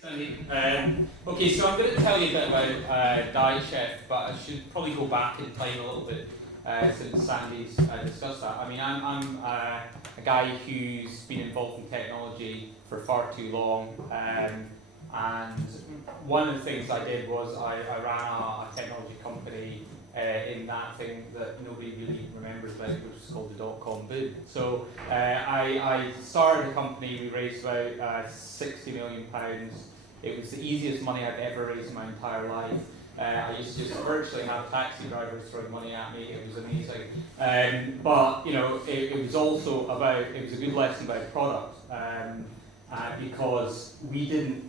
Sandy. Okay, so I'm going to tell you a bit about Diet Chef, but I should probably go back in time a little bit since Sandy's discussed that. I mean, I'm a guy who's been involved in technology for far too long, and one of the things I did was I ran a technology company in that thing that nobody really remembers about, which is called the dot-com boom. So I started a company. We raised about £60 million. It was the easiest money I've ever raised in my entire life. I used to just virtually have taxi drivers throwing money at me. It was amazing. But you know, it was also about, it was a good lesson about product, because we didn't,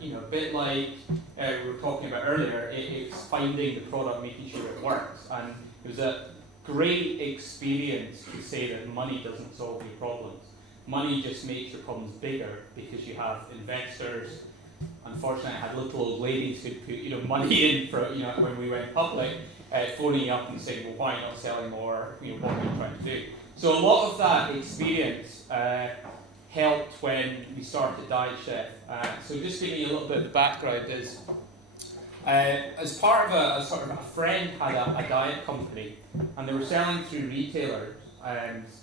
you know, a bit like we were talking about earlier, it's finding the product, making sure it works. And it was a great experience to say that money doesn't solve your problems. Money just makes your problems bigger because you have investors. Unfortunately, I had little old ladies who put money in for when we went public, phoning up and saying, well, why not selling more? What are you trying to do? So a lot of that experience helped when we started Diet Chef. So just giving you a little bit of background is, as part of a sort of a friend had a diet company, and they were selling through retailers,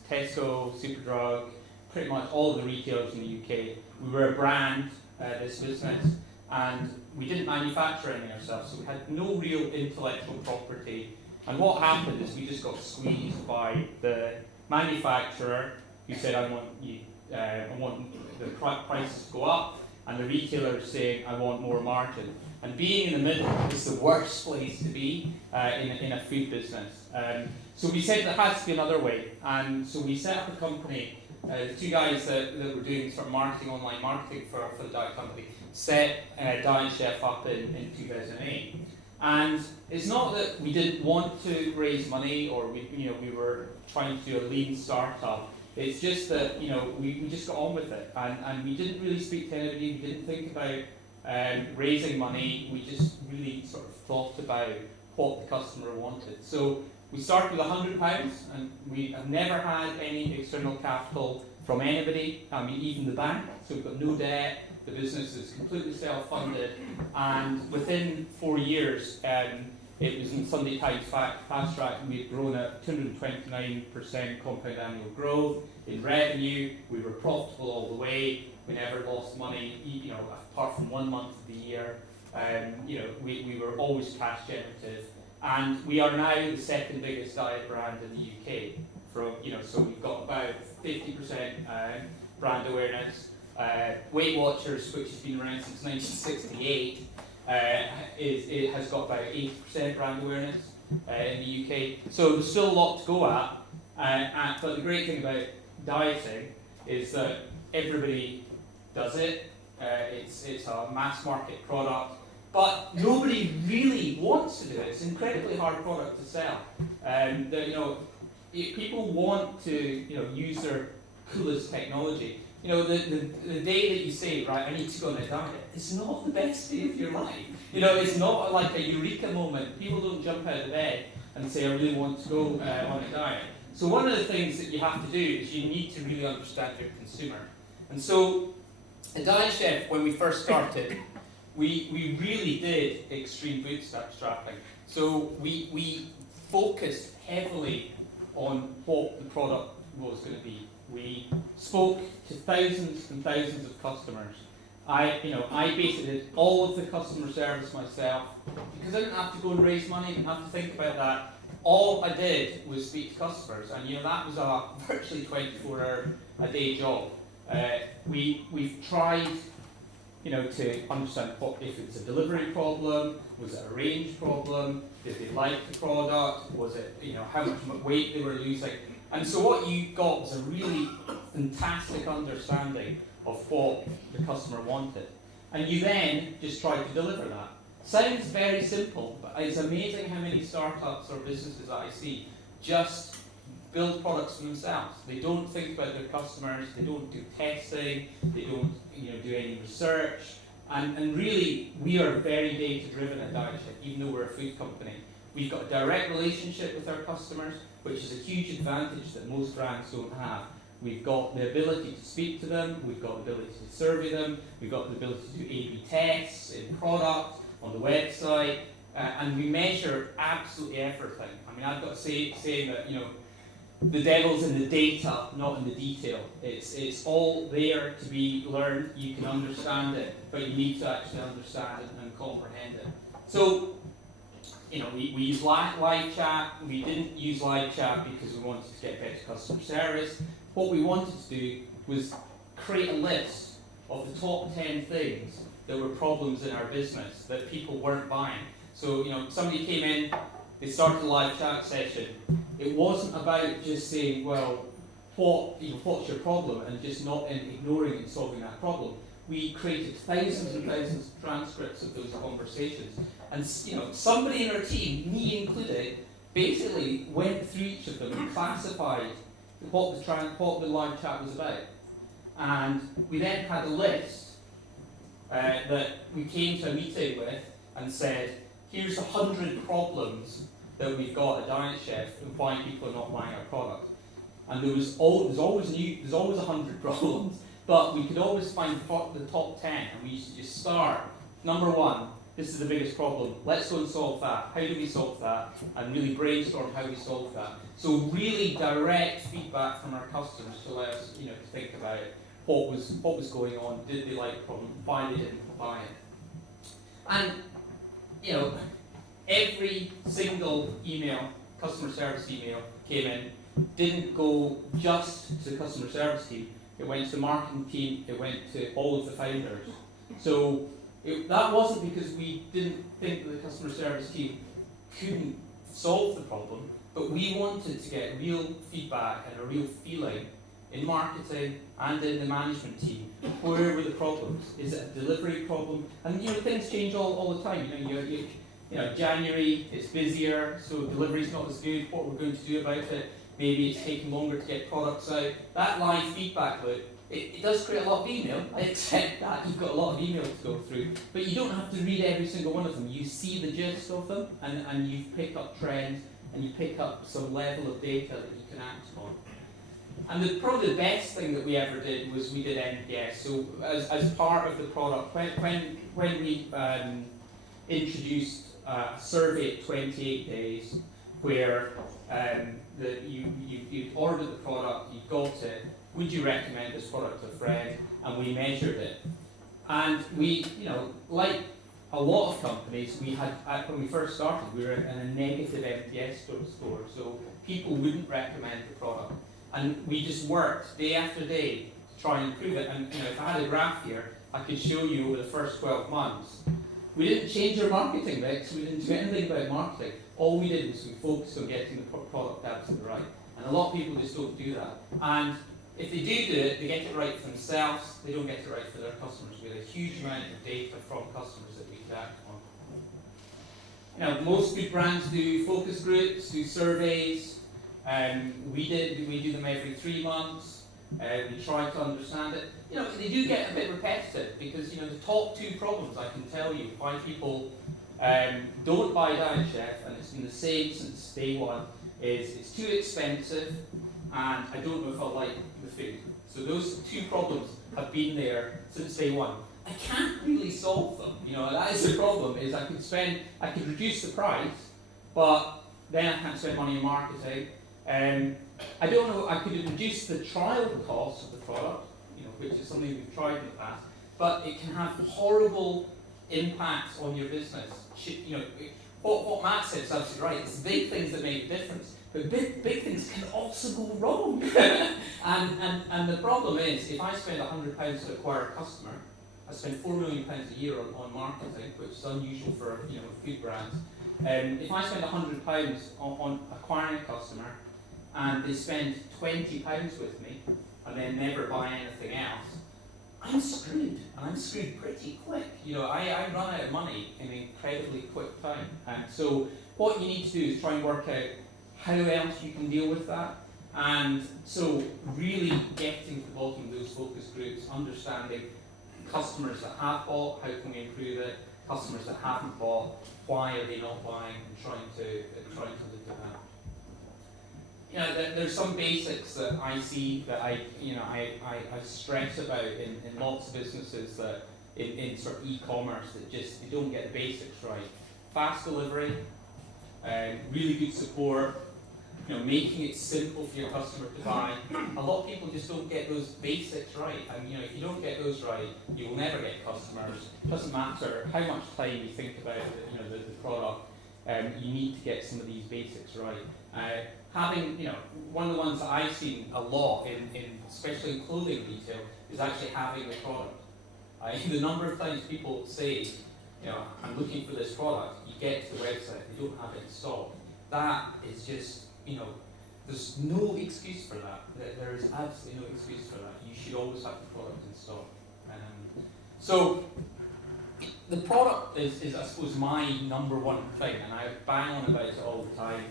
Tesco, Superdrug, pretty much all of the retailers in the UK. We were a brand, this business, and we didn't manufacture anything ourselves, so we had no real intellectual property. And what happened is we just got squeezed by the manufacturer, who said, I want the prices to go up, and the retailer saying, I want more margin. And being in the middle is the worst place to be in a food business. So we said there has to be another way, and so we set up a company. The two guys that were doing sort of marketing, online marketing for the diet company, set Diet Chef up in 2008. And it's not that we didn't want to raise money, or we were trying to do a lean startup. It's just that we just got on with it, and we didn't really speak to anybody. We didn't think about raising money. We just really sort of thought about what the customer wanted. So we started with £100, and we have never had any external capital from anybody. I mean, even the bank. So we've got no debt. The business is completely self-funded, and within 4 years, it was in Sunday Times Fast Track, and we had grown at 229% compound annual growth in revenue. We were profitable all the way. We never lost money, apart from 1 month of the year. We were always cash generative, and we are now the second biggest diet brand in the UK. So we've got about 50% brand awareness. Weight Watchers, which has been around since 1968, it has got about 80% brand awareness in the UK. So there's still a lot to go at. But the great thing about dieting is that everybody does it. It's a mass market product, but nobody really wants to do it. It's an incredibly hard product to sell. People want to use their coolest technology. The day that you say, right, I need to go on a diet, it's not the best day of your life. It's not like a eureka moment. People don't jump out of bed and say, I really want to go on a diet. So one of the things that you have to do is you need to really understand your consumer. And so at Diet Chef, when we first started, we really did extreme bootstrapping. So we focused heavily on what the product was going to be. We spoke to thousands and thousands of customers. I basically did all of the customer service myself because I didn't have to go and raise money, didn't have to think about that. All I did was speak to customers, and that was a virtually 24-hour-a-day job. We've tried, to understand if it was a delivery problem, was it a range problem, did they like the product, was it how much weight they were losing. And so what you got was a really fantastic understanding of what the customer wanted. And you then just tried to deliver that. Sounds very simple, but it's amazing how many startups or businesses that I see just build products for themselves. They don't think about their customers, they don't do testing, they don't do any research. And really, we are very data-driven at Diet Chef, even though we're a food company. We've got a direct relationship with our customers, which is a huge advantage that most brands don't have. We've got the ability to speak to them, we've got the ability to survey them, we've got the ability to do A/B tests in product, on the website, and we measure absolutely everything. I mean, I've got to say that, you know, the devil's in the data, not in the detail. It's all there to be learned. You can understand it, but you need to actually understand it and comprehend it. So, you know, we use live chat. We didn't use live chat because we wanted to get better customer service. What we wanted to do was create a list of the top 10 things that were problems in our business that people weren't buying. So, you know, somebody came in, they started a live chat session. It wasn't about just saying, well, what's your problem, and just not ignoring and solving that problem. We created thousands and thousands of transcripts of those conversations, and you know, somebody in our team, me included, basically went through each of them and classified what the live chat was about. And we then had a list that we came to a meeting with and said, here's 100 problems that we've got at Diet Chef and why people are not buying our product. And there's always 100 problems, but we could always find the top 10, and we used to just start. Number 1, this is the biggest problem. Let's go and solve that. How do we solve that? And really brainstorm how we solve that. So really direct feedback from our customers to let us, you know, to think about it. What was going on? Did they like the problem? Why they didn't buy it? And you know, every single email, customer service email, came in, didn't go just to the customer service team. It went to the marketing team. It went to all of the founders. So that wasn't because we didn't think that the customer service team couldn't solve the problem, but we wanted to get real feedback and a real feeling in marketing and in the management team. Where were the problems? Is it a delivery problem? And you know, things change all the time. You know, January it's busier, so delivery's not as good. What we're going to do about it? Maybe it's taking longer to get products out. That live feedback loop, it does create a lot of email. I accept that. You've got a lot of emails to go through, but you don't have to read every single one of them. You see the gist of them, and you pick up trends, and you pick up some level of data that you can act on. And probably the best thing that we ever did was we did NPS. So as part of the product, when we introduced a survey at 28 days, where you ordered the product, you got it, would you recommend this product to a friend? And we measured it. And we, you know, like a lot of companies, we had, when we first started, we were in a negative NPS score, so people wouldn't recommend the product. And we just worked day after day to try and improve it. And you know, if I had a graph here, I could show you over the first 12 months. We didn't change our marketing mix, we didn't do anything about marketing. All we did was we focused on getting the product absolutely right. And a lot of people just don't do that. And if they do it, they get it right for themselves, they don't get it right for their customers. We had a huge amount of data from customers that we could act on. You know, most good brands do focus groups, do surveys. We do them every 3 months. We try to understand it. You know, they do get a bit repetitive because, you know, the top 2 problems I can tell you why people don't buy Diet Chef, and it's been the same since day one, is it's too expensive and I don't know if I like the food. So those 2 problems have been there since day one. I can't really solve them. You know, that is the problem, is I could reduce the price, but then I can't spend money on marketing. I don't know, I could reduce the trial cost of the product, you know, which is something we've tried in the past, but it can have horrible impacts on your business. You know, what Matt said is absolutely right. It's the big things that make a difference, but big things can also go wrong. and the problem is, if I spend £100 to acquire a customer, I spend £4 million a year on marketing, which is unusual for, you know, food brands. If I spend £100 on acquiring a customer, and they spend £20 with me, and then never buy anything else, I'm screwed, and I'm screwed pretty quick. You know, I run out of money in an incredibly quick time. And so what you need to do is try and work out how else you can deal with that. And so really getting to the bottom of those focus groups, understanding customers that have bought, how can we improve it, customers that haven't bought, why are they not buying, and trying to look at that. there's some basics that I see that I stress about in lots of businesses that in sort of e-commerce that just they don't get the basics right. Fast delivery, really good support, making it simple for your customer to buy. A lot of people just don't get those basics right, and if you don't get those right, you will never get customers. It doesn't matter how much time you think about the product. You need to get some of these basics right. Having, one of the ones that I've seen a lot in especially in clothing retail is actually having the product. The number of times people say, I'm looking for this product, you get to the website, they don't have it in stock. That is just, there's no excuse for that. There is absolutely no excuse for that. You should always have the product in stock. So the product is, I suppose, my number one thing, and I bang on about it all the time.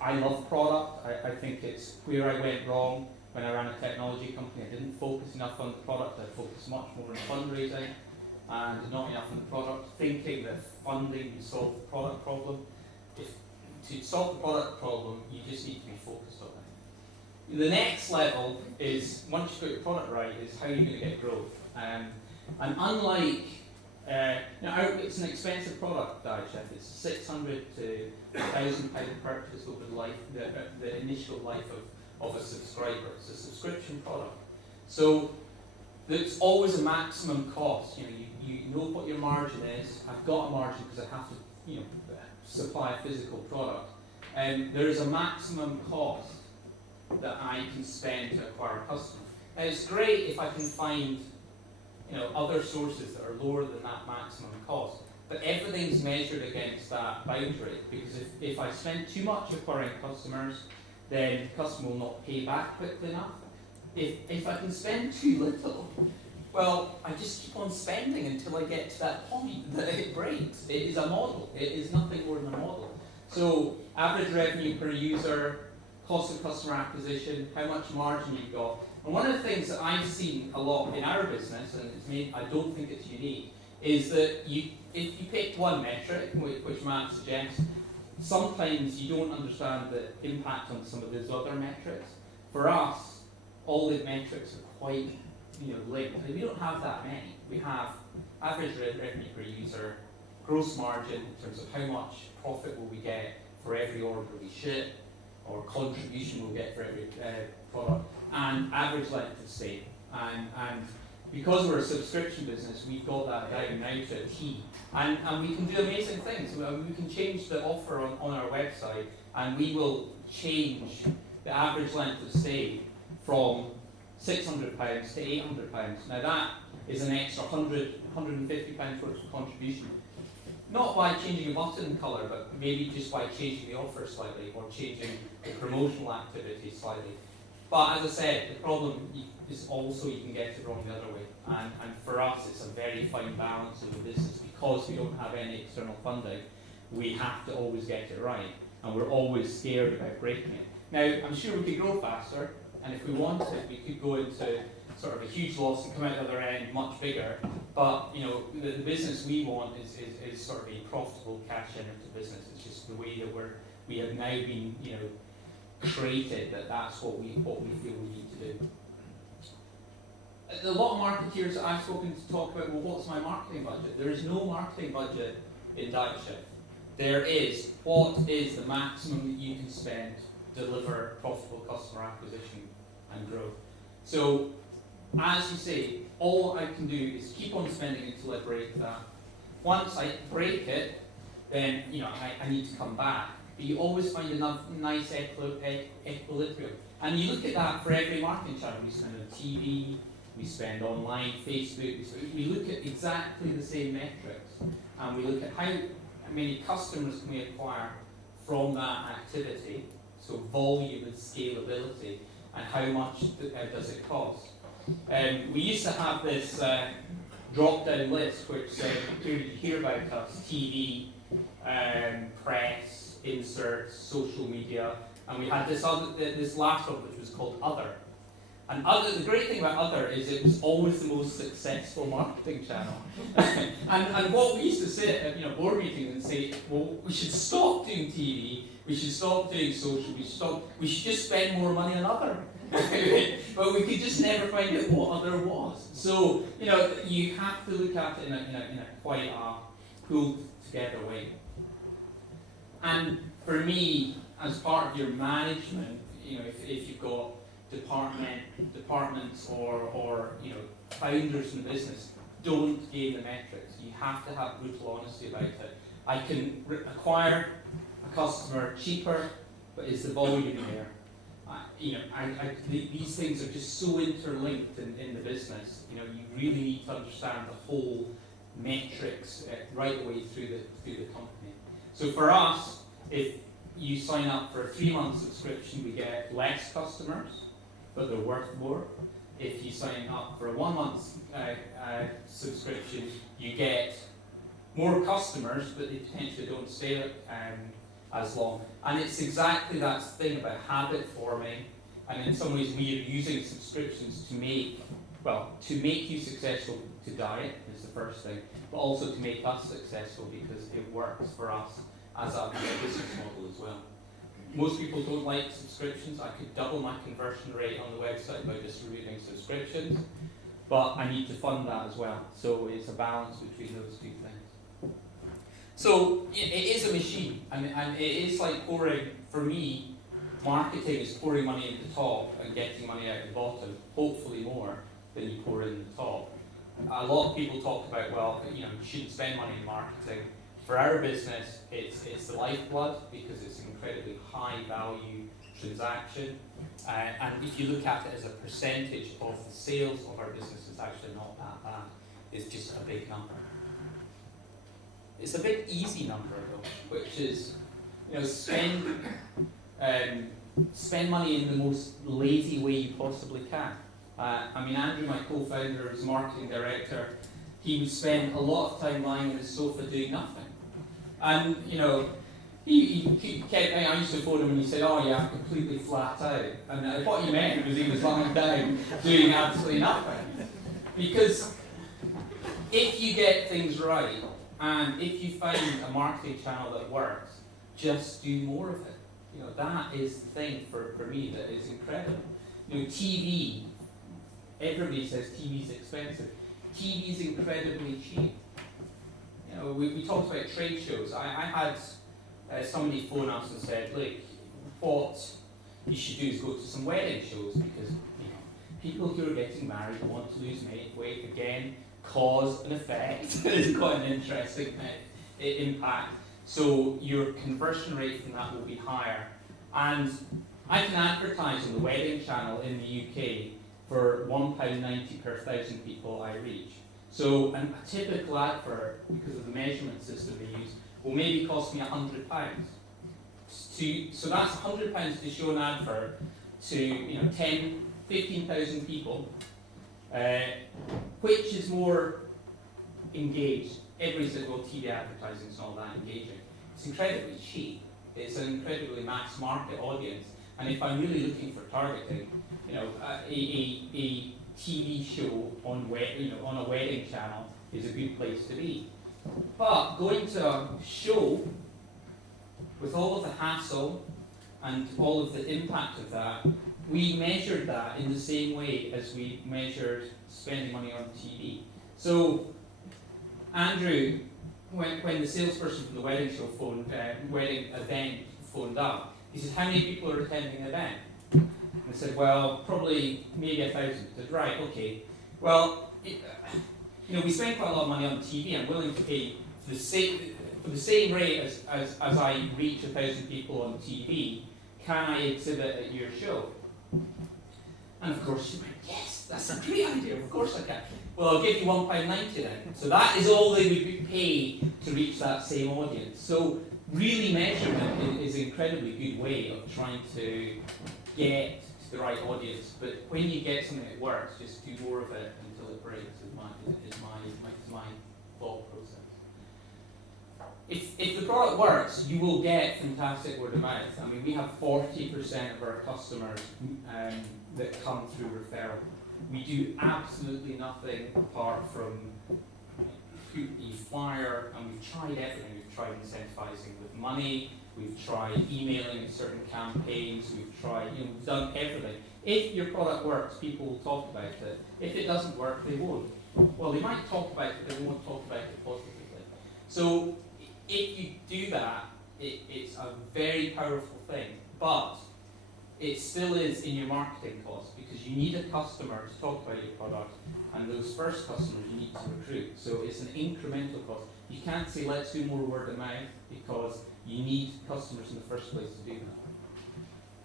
I love product. I think it's where I went wrong when I ran a technology company. I didn't focus enough on the product. I focused much more on fundraising and not enough on the product, thinking that funding would solve the product problem. To solve the product problem, you just need to be focused on it. The next level is, once you've got your product right, is how you're going to get growth. And unlike, it's an expensive product, Diet Chef. It's £600 to £1,000 purchase over the initial life of a subscriber. It's a subscription product. So there's always a maximum cost. You know what your margin is. I've got a margin because I have to, supply a physical product. And there is a maximum cost that I can spend to acquire a customer. Now it's great if I can find other sources that are lower than that maximum cost, but everything's measured against that boundary, because if I spend too much acquiring customers, then the customer will not pay back quickly enough. If I can spend too little, well, I just keep on spending until I get to that point that it breaks. It is a model. It is nothing more than a model. So average revenue per user, cost of customer acquisition, how much margin you've got. And one of the things that I've seen a lot in our business, and I don't think it's unique, is that if you pick one metric, which Matt suggests, sometimes you don't understand the impact on some of those other metrics. For us, all the metrics are quite linked. We don't have that many. We have average revenue per user, gross margin in terms of how much profit will we get for every order we ship, or contribution we'll get for every product, and average length of stay. And because we're a subscription business, we've got that down now to a T. And we can do amazing things. We can change the offer on our website, and we will change the average length of stay from £600 to £800. Now that is an extra £150 worth of contribution. Not by changing a button colour, but maybe just by changing the offer slightly, or changing the promotional activity slightly. But as I said, the problem is also you can get it wrong the other way. And for us, it's a very fine balance in the business. Because we don't have any external funding, we have to always get it right. And we're always scared about breaking it. Now, I'm sure we could grow faster, and if we wanted, we could go into sort of a huge loss and come out the other end much bigger. But the business we want is sort of a profitable, cash-generative business. It's just the way that we have now been created that's what we feel we need to do. A lot of marketeers that I've spoken to talk about, well, what's my marketing budget? There is no marketing budget in Diet Chef. There is, what is the maximum that you can spend to deliver profitable customer acquisition and growth? So, as you say, all I can do is keep on spending until I break that. Once I break it, then I need to come back. But you always find a nice equilibrium. And you look at that for every marketing channel. We spend on TV, we spend online, Facebook. We look at exactly the same metrics. And we look at how many customers can we acquire from that activity, so volume and scalability, and how much does it cost. We used to have this drop-down list which said, where did you hear about us? TV, press, inserts, social media, and we had this last one which was called Other. And the great thing about other is it was always the most successful marketing channel. and what we used to say at board meetings and say, well, we should stop doing TV, we should stop doing social, we should just spend more money on other. But we could just never find out what other was. So, you have to look at it in a quite pulled together way. And for me, as part of your management, if you've got departments or founders in the business, don't game the metrics. You have to have brutal honesty about it. I can acquire a customer cheaper, but is the volume there? These things are just so interlinked in the business. You really need to understand the whole metrics right the way through the company. So for us, if you sign up for a 3-month subscription, we get less customers, but they're worth more. If you sign up for a 1-month subscription, you get more customers, but they potentially don't stay as long. And it's exactly that thing about habit forming, and in some ways we are using subscriptions to make you successful to diet is the first thing, but also to make us successful because it works for us as a business model as well. Most people don't like subscriptions. I could double my conversion rate on the website by distributing subscriptions, but I need to fund that as well. So it's a balance between those two things. So it is a machine, and it is like pouring, for me, marketing is pouring money into the top and getting money out the bottom, hopefully more than you pour in the top. A lot of people talk about, you shouldn't spend money in marketing. For our business, it's the lifeblood because it's an incredibly high value transaction. And if you look at it as a percentage of the sales of our business, it's actually not that bad. It's just a big number. It's a big easy number though, which is, spend money in the most lazy way you possibly can. Andrew, my co-founder, is marketing director. He would spend a lot of time lying on his sofa doing nothing. And, he kept, I used to phone him and he said, oh yeah, I'm completely flat out. And what he meant was he was lying down doing absolutely nothing. Because if you get things right, and if you find a marketing channel that works, just do more of it. That is the thing for me that is incredible. TV, everybody says TV is expensive. TV is incredibly cheap. We talked about trade shows. I had somebody phone us and said, look, what you should do is go to some wedding shows because people who are getting married want to lose weight again, cause and effect. It's quite an interesting impact. So your conversion rate from that will be higher. And I can advertise on the wedding channel in the UK for £1.90 per 1,000 people I reach. So a typical advert, because of the measurement system they use, will maybe cost me £100. So that's £100 to show an advert to 10, 15,000 people, which is more engaged. Everybody says, well, TV advertising is not that engaging. It's incredibly cheap. It's an incredibly mass market audience. And if I'm really looking for targeting, a TV show on a wedding channel is a good place to be. But going to a show with all of the hassle and all of the impact of that, we measured that in the same way as we measured spending money on TV. So Andrew, when the salesperson from the wedding show wedding event phoned up, he said, how many people are attending the event? And I said, well, probably maybe 1,000. I said, right, okay. Well, we spend quite a lot of money on TV. I'm willing to pay for the same rate as I reach 1,000 people on TV. Can I exhibit at your show? And of course she went, yes, that's a great idea. Of course I can. Well, I'll give you £1.90 then. So that is all they would pay to reach that same audience. So really measurement is an incredibly good way of trying to get to the right audience. But when you get something that works, just do more of it until it breaks, is my thought process. If the product product works, you will get fantastic word of mouth. I mean, we have 40% of our customers that come through referral. We do absolutely nothing apart from put a flyer, and we've tried everything. We've tried incentivizing with money, we've tried emailing in certain campaigns, we've tried, we've done everything. If your product works, people will talk about it. If it doesn't work, they won't. Well, they might talk about it, but they won't talk about it positively. So if you do that, it's a very powerful thing, but it still is in your marketing cost, because you need a customer to talk about your product, and those first customers you need to recruit. So it's an incremental cost. You can't say, let's do more word of mouth, because you need customers in the first place to do that.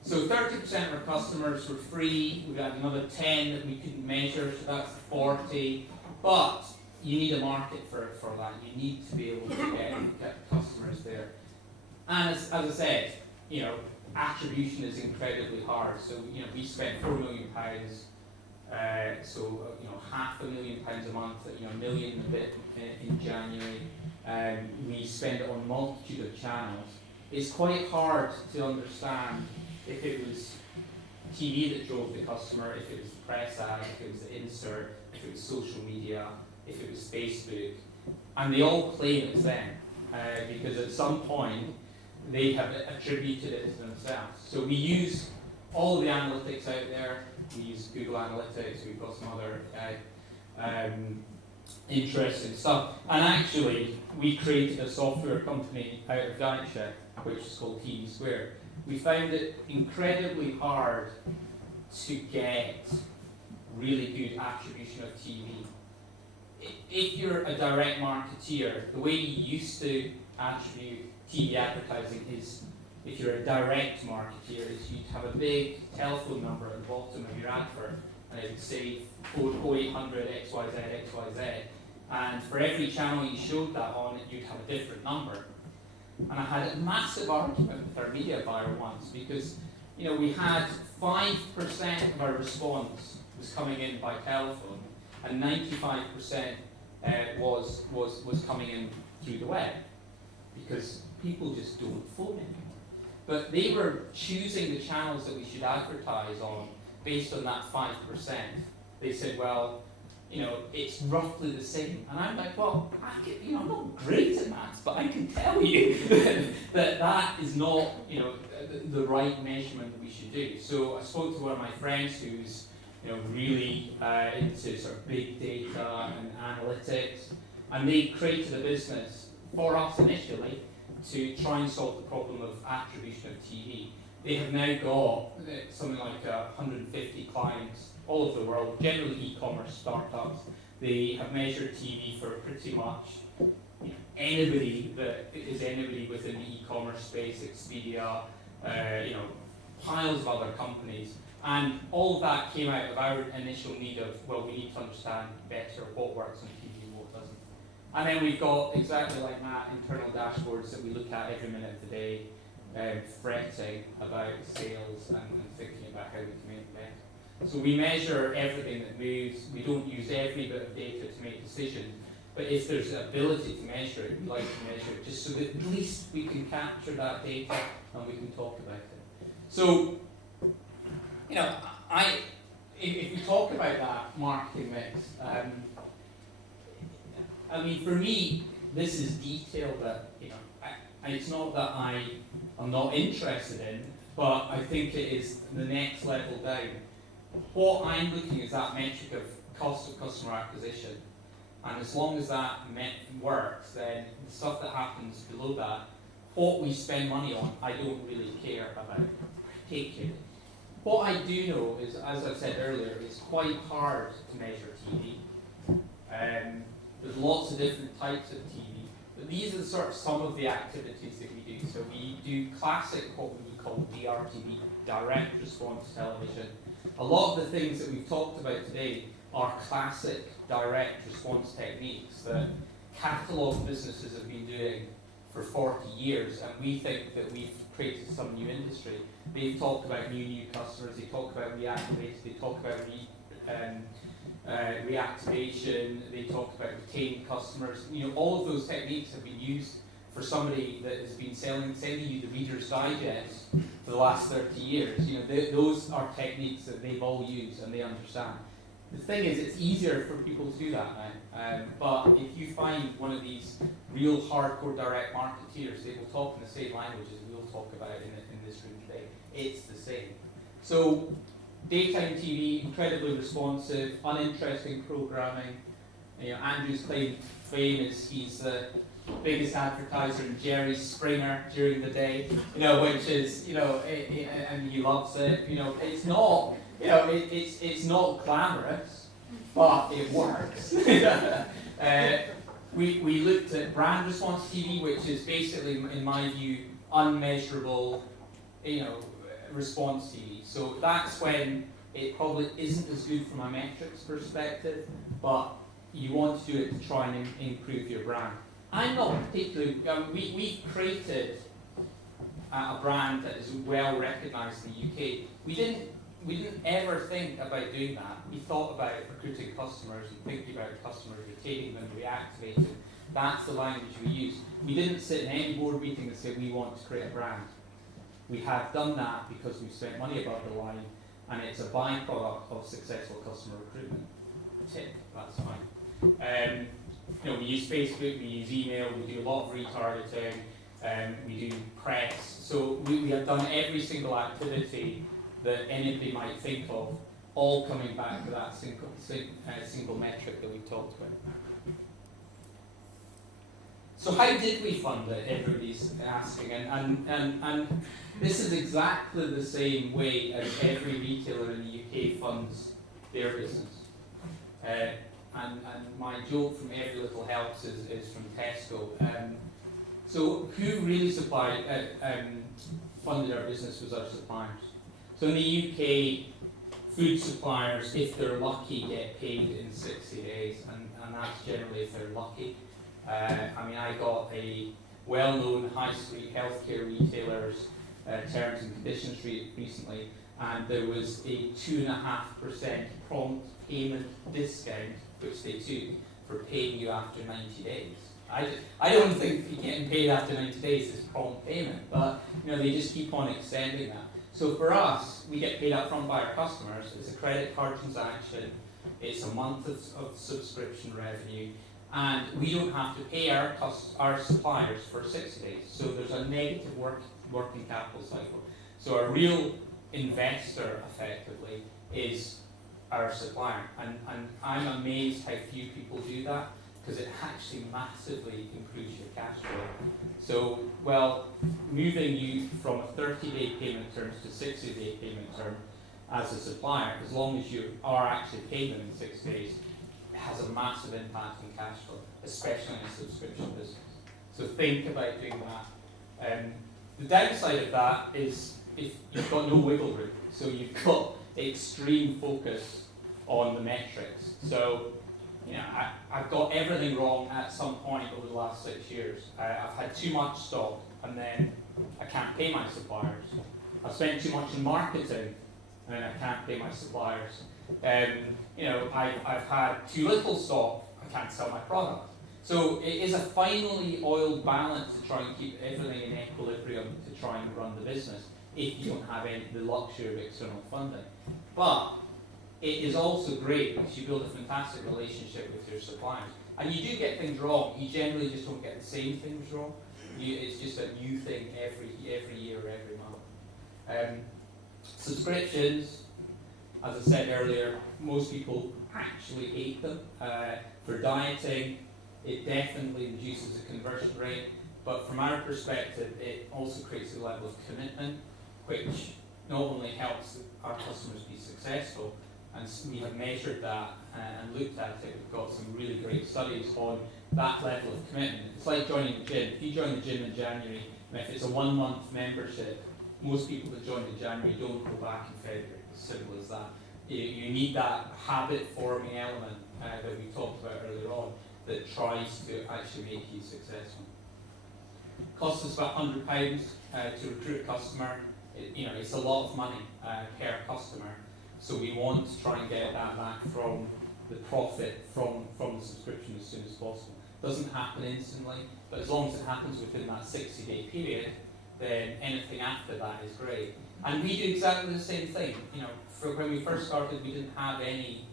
So 30% of our customers were free. We've had another 10 that we couldn't measure, so that's 40. But you need a market for that. You need to be able to get customers there. And as I said, attribution is incredibly hard. So we spent £4 million, so £500,000 a month, £1 million and a bit in January. We spend it on a multitude of channels. It's quite hard to understand if it was TV that drove the customer, if it was the press ad, if it was the insert, if it was social media, if it was Facebook, and they all claim it's them, because at some point they have attributed it to themselves. So we use all of the analytics out there. We use Google Analytics, we've got some other interesting stuff. And actually, we created a software company out of Dyche, which is called TV Square. We found it incredibly hard to get really good attribution of TV. If you're a direct marketeer, the way you used to attribute TV advertising is, if you're a direct marketeer, is you'd have a big telephone number at the bottom of your advert, and it would say 0800 XYZ XYZ, and for every channel you showed that on, you'd have a different number. And I had a massive argument with our media buyer once, because we had 5% of our response was coming in by telephone, and 95% was coming in through the web, because people just don't phone anymore. But they were choosing the channels that we should advertise on based on that 5%. They said, well, it's roughly the same. And I'm like, well, I'm not great at maths, but I can tell you that is not, the right measurement that we should do. So I spoke to one of my friends who's, really into sort of big data and analytics, and they created a business for us initially to try and solve the problem of attribution of TV. They have now got something like 150 clients all over the world, generally e-commerce startups. They have measured TV for pretty much anybody that is anybody within the e-commerce space, Expedia, piles of other companies. And all of that came out of our initial need of, well, we need to understand better what works on TV and what doesn't. And then we've got, exactly like Matt, internal dashboards that we look at every minute of the day, fretting about sales and thinking about how we can make it better. So we measure everything that moves. We don't use every bit of data to make decisions, but if there's an ability to measure it, we like to measure it just so that at least we can capture that data and we can talk about it. So, if we talk about that marketing mix, for me, this is detail that, it's not that I'm not interested in, but I think it is the next level down. What I'm looking at is that metric of cost of customer acquisition, and as long as that works, then the stuff that happens below that, what we spend money on, I don't really care about particularly. What I do know is, as I said earlier, it's quite hard to measure TV. There's lots of different types of TV, but these are some of the activities that we do. So we do classic, what we would call DRTV, direct response television. A lot of the things that we've talked about today are classic direct response techniques that catalogue businesses have been doing for 40 years, and we think that we've created some new industry. They've talked about new customers, they talk about reactivate, they talk about reactivation, they talk about retained customers. All of those techniques have been used for somebody that has been sending you the Reader's Digest for the last 30 years, those are techniques that they've all used and they understand. The thing is, it's easier for people to do that now. But if you find one of these real hardcore direct marketeers, they will talk in the same languages we'll talk about in this room today. It's the same. So, daytime TV, incredibly responsive, uninteresting programming. Andrew's claim to fame is he's the biggest advertiser in Jerry Springer during the day, which is, and he loves it. It's not, it's not glamorous, but it works. We looked at brand response TV, which is basically, in my view, unmeasurable, response TV. So that's when it probably isn't as good from a metrics perspective, but you want to do it to try and improve your brand. I'm not particularly, we created a brand that is well recognised in the UK. We didn't ever think about doing that. We thought about recruiting customers and thinking about customers, retaining them, reactivating. That's the language we use. We didn't sit in any board meeting and say we want to create a brand. We have done that because we've spent money above the line, and it's a byproduct of successful customer recruitment. Tick, that's fine. We use Facebook, we use email, we do a lot of retargeting, we do press. So we have done every single activity that anybody might think of, all coming back to that single metric that we talked about. So how did we fund it? Everybody's asking, and this is exactly the same way as every retailer in the UK funds their business. And my joke from Every Little Helps is from Tesco. So who really funded our business was our suppliers. So in the UK, food suppliers, if they're lucky, get paid in 60 days, and that's generally if they're lucky. I got a well-known high street healthcare retailer's terms and conditions recently, and there was a 2.5% prompt payment discount, which they took for paying you after 90 days. I don't think getting paid after 90 days is prompt payment, but they just keep on extending that. So for us, we get paid up front by our customers. It's a credit card transaction. It's a month of subscription revenue. And we don't have to pay our suppliers for 60 days. So there's a negative working capital cycle. So a real investor, effectively, is our supplier. And I'm amazed how few people do that, because it actually massively improves your cash flow. So, moving you from a 30-day payment terms to 60-day payment term as a supplier, as long as you are actually paying them in 6 days, has a massive impact on cash flow, especially in a subscription business. So think about doing that. The downside of that is if you've got no wiggle room. So you've got extreme focus on the metrics. So I've got everything wrong at some point over the last 6 years. I've had too much stock, and then I can't pay my suppliers. I've spent too much in marketing, and then I can't pay my suppliers. I've had too little stock, I can't sell my product. So it is a finely oiled balance to try and keep everything in equilibrium to try and run the business if you don't have the luxury of external funding. But it is also great because you build a fantastic relationship with your suppliers. And you do get things wrong. You generally just don't get the same things wrong. It's just a new thing every year or every month. Subscriptions, as I said earlier, most people actually hate them. For dieting, it definitely reduces the conversion rate, but from our perspective, it also creates a level of commitment, which not only helps our customers be successful, and we have measured that and looked at it. We've got some really great studies on that level of commitment. It's like joining the gym. If you join the gym in January, and if it's a 1 month membership, most people that join in January don't go back in February. As simple as that. You need that habit-forming element that we talked about earlier on that tries to actually make you successful. Costs us about £100 to recruit a customer. It's a lot of money per customer. So we want to try and get that back from the profit from the subscription as soon as possible. Doesn't happen instantly, but as long as it happens within that 60-day period, then anything after that is great. And we do exactly the same thing. You know, for when we first started, we didn't have any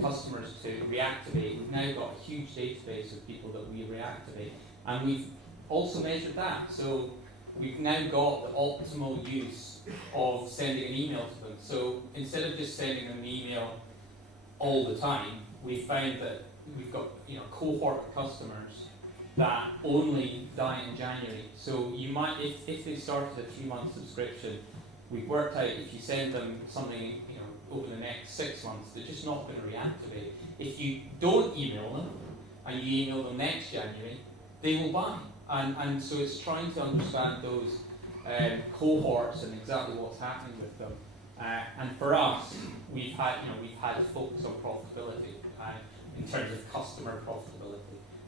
customers to reactivate. We've now got a huge database of people that we reactivate, and we've also measured that. So we've now got the optimal use of sending an email to them. So instead of just sending them an email all the time, we found that we've got, you know, cohort of customers that only die in January. So you might, if they started a 3-month subscription, we've worked out if you send them something, you know, over the next 6 months, they're just not going to reactivate. If you don't email them and you email them next January, they will buy. And so it's trying to understand those cohorts and exactly what's happening with them. And for us, we've had a focus on profitability in terms of customer profitability.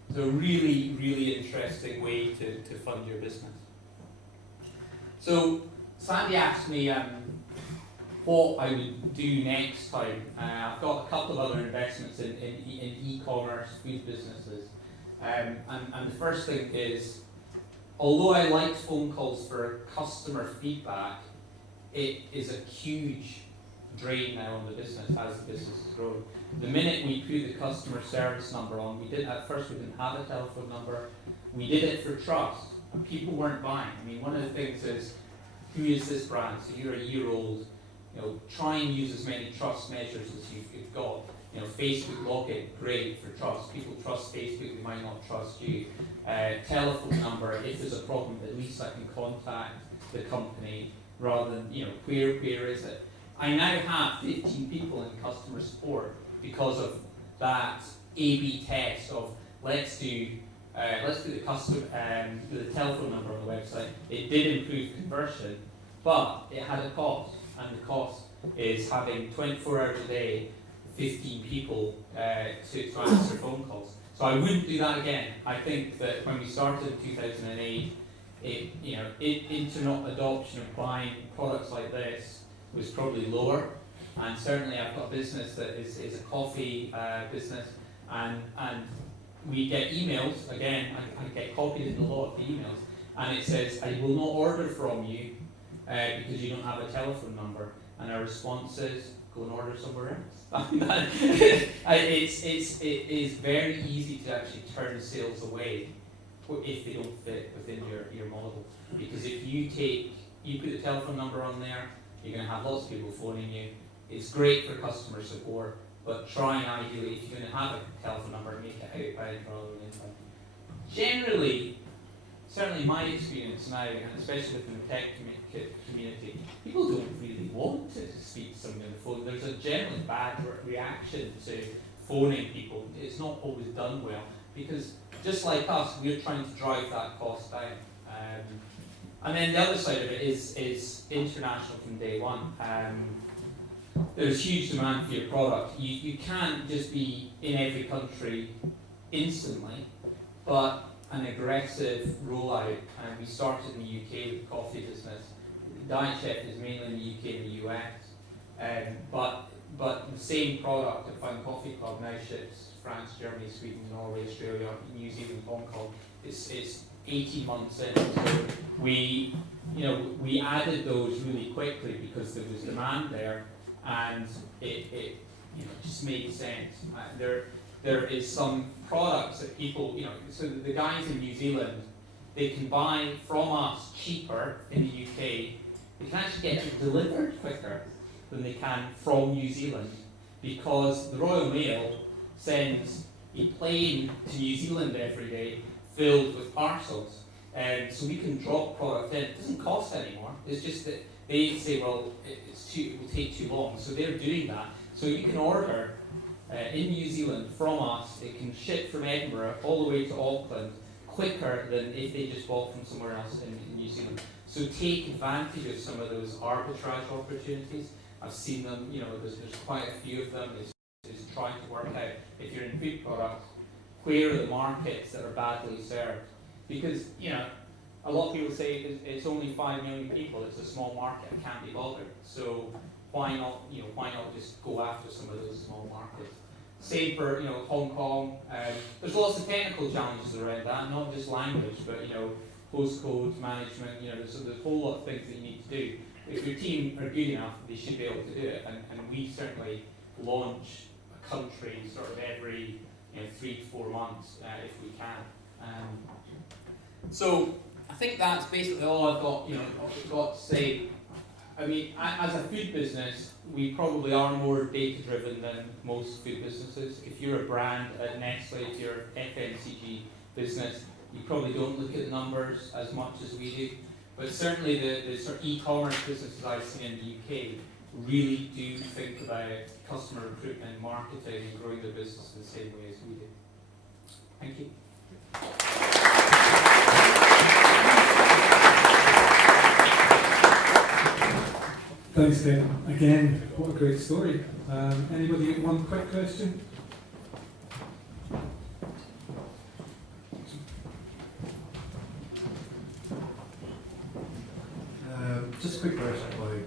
It's a really, really interesting way to fund your business. So Sandy asked me what I would do next time. I've got a couple of other investments in e-commerce food businesses. And the first thing is, although I like phone calls for customer feedback, it is a huge drain now on the business as the business has grown. The minute we put the customer service number on, at first we didn't have a telephone number. We did it for trust, and people weren't buying. I mean, one of the things is, who is this brand? So you're a year old. You know, try and use as many trust measures as you've got. You know, Facebook login, great for trust. People trust Facebook, they might not trust you. Telephone number, if there's a problem, at least I can contact the company rather than, you know, where is it? I now have 15 people in customer support because of that A/B test of let's do the telephone number on the website. It did improve conversion, but it had a cost, and the cost is having 24 hours a day, 15 people to answer phone calls. So I wouldn't do that again. I think that when we started in 2008, internet adoption of buying products like this was probably lower, and certainly I've got a business that is a coffee business, and we get emails, again, I get copied in a lot of the emails, and it says, I will not order from you because you don't have a telephone number, and our response is, go and order somewhere else. It is very easy to actually turn sales away if they don't fit within your model, because if you put the telephone number on there, you're going to have lots of people phoning you. It's great for customer support, but try and ideally, if you're going to have a telephone number, make it outbound rather than inbound. Generally, certainly in my experience now, and especially within the tech community, people don't really want to speak to somebody on the phone. There's a generally bad reaction to phoning people. It's not always done well, because just like us, we're trying to drive that cost down. And then the other side of it is international from day one. There's huge demand for your product. You can't just be in every country instantly, but an aggressive rollout. And we started in the UK with the coffee business. Diet Chef is mainly in the UK and the US. But the same product at Fine Coffee Club now ships France, Germany, Sweden, Norway, Australia, New Zealand, Hong Kong. It's 18 months in. So we added those really quickly because there was demand there, and it just made sense. There is some products that people, so the guys in New Zealand, they can buy from us cheaper in the UK. They can actually get it delivered quicker than they can from New Zealand, because the Royal Mail sends a plane to New Zealand every day filled with parcels. So we can drop product in. It doesn't cost anymore. It's just that they say, well, it will take too long. So they're doing that. So you can order in New Zealand from us. It can ship from Edinburgh all the way to Auckland quicker than if they just bought from somewhere else in New Zealand. So take advantage of some of those arbitrage opportunities. I've seen them. There's quite a few of them. It's trying to work out, if you're in food products, where are the markets that are badly served? Because, a lot of people say it's only 5 million people, it's a small market, I can't be bothered. So why not just go after some of those small markets? Same for Hong Kong. There's lots of technical challenges around that, not just language, but postcode management. There's a whole lot of things that you need to do. If your team are good enough, they should be able to do it. And we certainly launch a country sort of every 3 to 4 months if we can. So I think that's basically all I've got to say. I mean, as a food business, we probably are more data-driven than most food businesses. If you're a brand at Nestle, if you're an FMCG business, you probably don't look at the numbers as much as we do. But certainly the sort of e-commerce businesses I've seen in the UK really do think about customer recruitment, marketing, and growing their business in the same way as we do. Thank you. Thanks, Kevin. Again, what a great story. Anybody got one quick question? Just a quick question about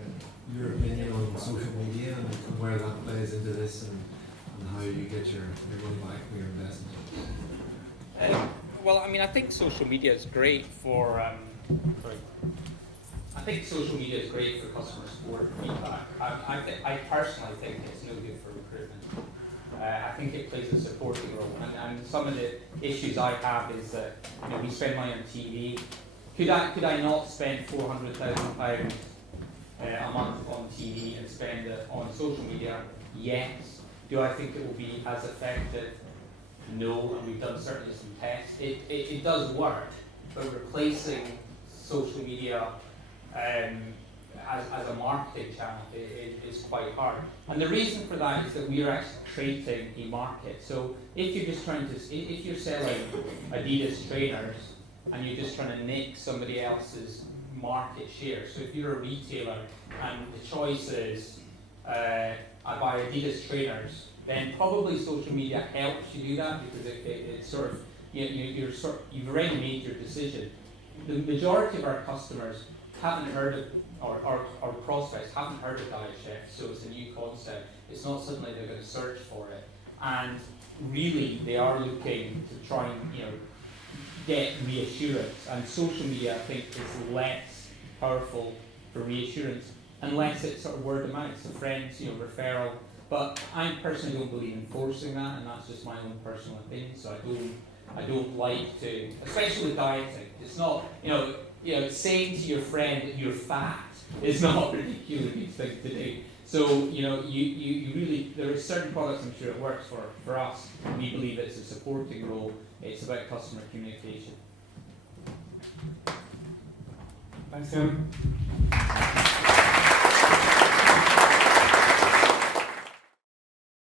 your opinion on social media and where that plays into this and how you get your money back from your investment. Well, I mean, I think social media is great for customer support feedback. I personally think it's no good for recruitment. I think it plays a supporting role, and some of the issues I have is that we spend money on TV. Could I not spend £400,000 a month on TV and spend it on social media? Yes. Do I think it will be as effective? No, and we've done certainly some tests. It does work, but replacing social media as a marketing channel is quite hard. And the reason for that is that we are actually creating a market. So if you're selling Adidas trainers and you're just trying to nick somebody else's market share, so if you're a retailer and the choice is I buy Adidas trainers, then probably social media helps you do that because it's sort of you've already made your decision. The majority of our customers haven't heard of, or our prospects haven't heard of Diet Chef, so it's a new concept. It's not suddenly they're going to search for it, and really they are looking to try and get reassurance. And social media, I think, is less powerful for reassurance unless it's sort of word of mouth, so friends, referral. But I personally don't believe in forcing that, and that's just my own personal opinion. So I don't like to, especially with dieting. It's not, saying to your friend that you're fat is not a particularly good thing to do. So, you really, there are certain products I'm sure it works for us. We believe it's a supporting role. It's about customer communication. Thanks, Kevin.